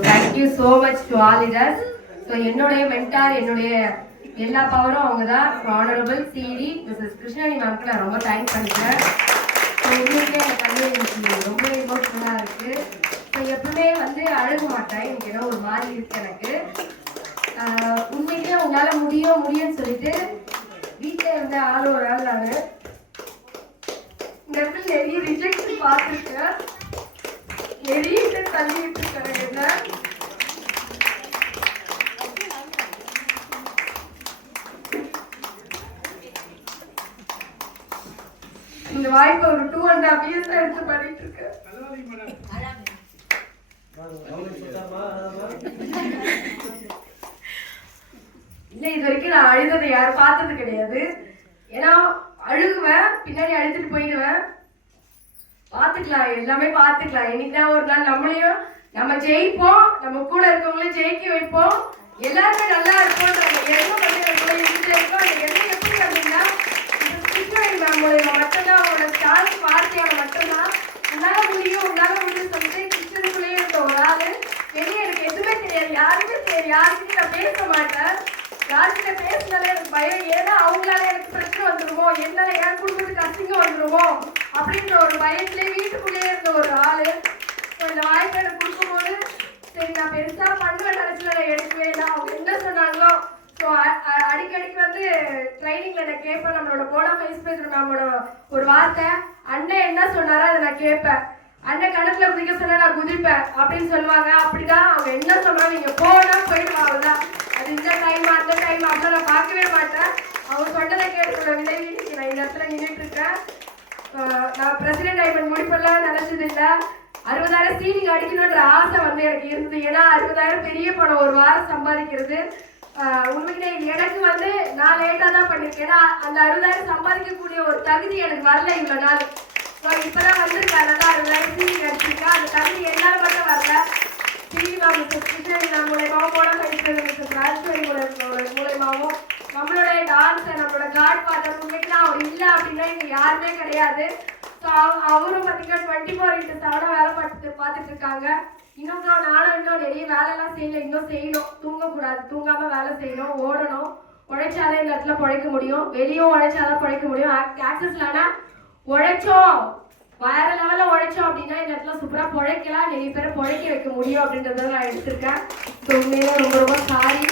thank you so much to all leaders. So என்னுடைய mentor, என்னுடைய எல்லா பவரும் அவங்க தான். ஆனரபிள் சிடி மிஸ்ஸஸ் கிருஷ்ணாணி மேம்க்கு நான் ரொம்ப தேங்க் பண்ணிக்கிறேன். ஸோ உண்மையிலே எனக்கு வந்து ரொம்ப எமோஷனலாக இருக்குது. ஸோ எப்பவுமே வந்து அழுக மாட்டேன், எனக்கு ஏதோ ஒரு மாதிரி இருக்கு எனக்கு. உண்மையிலே உங்களால் முடியும்னு சொல்லிட்டு வீட்டில் இருந்த ஒரு ஆள் நான் இந்த இடத்துல நிறைய ரிஜெக்ட் பார்த்துருக்கேன், நிறைய பேர் தள்ளிட்டு இருக்காங்க. என்ன இந்த வாய்ப்பு ஒரு 2.5 years எடுத்து பண்ணிட்டு இருக்கேன். இல்லை, இது வரைக்கும் நான் அழுததை யாரும் பார்த்தது கிடையாது. ஏன்னா அழுகுவேன், பின்னாடி அழுதுட்டு போயிடுவேன். பார்த்துக்கலாம், எல்லாமே பார்த்துக்கலாம். என்னைக்குதான் ஒரு நாள் நம்மளையும் நம்ம ஜெயிப்போம், நம்ம கூட இருக்கவங்களையும் ஜெயிக்க வைப்போம், எல்லாருமே நல்லா இருப்போம். என்ன பண்ணி இருந்துட்டே இருக்கோம். அந்த என்ன எப்படி அப்படின்னா கிருஷ்ணாணி மேம் மூலமா மட்டும்தான், அவங்களோட ஸ்டாலின் வார்த்தையால மட்டும்தான் உன்னால முடியும் சொல்லிட்டு கிச்சனுக்குள்ளேயே இருந்த ஒரு ஆளு. வெளியே எனக்கு எதுவுமே தெரியாது, யாருமே தெரியாது, யாருக்கிட்ட நான் பேச மாட்டேன். யார்கிட்ட பேசினாலே எனக்கு பயம். ஏன்னா அவங்களால எனக்கு பிரச்சனை வந்துருமோ, என்னால என் குடும்பத்துக்கு அசிங்கம் வந்துருமோ அப்படின்ற ஒரு பயத்திலே வீட்டுக்குள்ளேயே இருந்த ஒரு ஆளு. இந்த வாய்ப்பை எனக்கு கொடுக்கும்போது சரி நான் பெருசா பண்ணுவேன் நினைச்சுல நான் எடுக்கவே இல்லை. அவங்க என்ன சொன்னாங்களோ ஸோ அடிக்கடிக்கு வந்து ட்ரைனிங்ல நான் கேட்பேன். நம்மளோட போர்ட் ஆஃப் வைஸ் பிரசிடென்ட் மேமோட ஒரு வார்த்தை, அண்ணன் என்ன சொன்னாரோ அதை நான் கேட்பேன். அண்ணன் கணக்குல குதிக்க சொன்னா நான் குதிப்பேன் அப்படின்னு சொல்லுவாங்க. அப்படிதான் அவங்க என்ன சொன்னாலும் நீங்க போனா போயிடுவாங்க தான். அது இந்த டைம் அந்த டைம் அப்படிலாம் நான் பார்க்கவே மாட்டேன். அவங்க சொன்னதை கேட்டுக்கிற விளைவு இன்னைக்கு நான் இந்த இடத்துல நின்றுட்டு இருக்கேன். நான் பிரசிடென்ட் டைமண்ட் முடிப்பெல்லாம் நினைச்சது இல்லை. 60,000 சீலிங் அடிக்கணுன்ற ஆசை வந்து எனக்கு இருந்தது. ஏன்னா 60,000 பெரிய பணம், ஒரு வாரம் சம்பாதிக்கிறது. உண்மையிலே எனக்கு வந்து நான் லேட்டாக தான் பண்ணியிருக்கேன். ஏன்னா அந்த 60,000 சம்பாதிக்கக்கூடிய ஒரு தகுதி எனக்கு வரல இவ்வளோ நாள். இப்பதான் வந்திருக்கேன், நல்லா 60,000 சீலிங் அடிச்சிருக்கேன். அந்த தகுதி என்னால் மட்டும் வரல. மூலயமாவும் போட மூலயமாவும் நம்மளுடைய டான்ஸ், நம்மளோட காட் ஃபாதர் உண்மைக்குலாம் அவர் இல்லை அப்படின்னா இங்க யாருமே கிடையாது. ஸோ அவரும் பார்த்தீங்கன்னா 24/7 வேலை பார்த்துட்டு இருக்காங்க. இன்னும் நானும் இன்னும் நிறைய வேலைலாம் செய்யல, இன்னும் செய்யணும். தூங்கக்கூடாது, தூங்காம வேலை செய்யணும், ஓடணும். உழைச்சாலே இந்த இடத்துல பிழைக்க முடியும், வெளியும் உழைச்சாதான் பிழைக்க முடியும். ஆக்சஸ்லானா உழைச்சோம், வேற லெவலில் உழைச்சோம் அப்படின்னா இந்த இடத்துல சூப்பராக பிழைக்கலாம், நிறைய பேரை பிழைக்க வைக்க முடியும் அப்படின்றத நான் எடுத்திருக்கேன். ஸோ உண்மையில ரொம்ப ரொம்ப சாரி.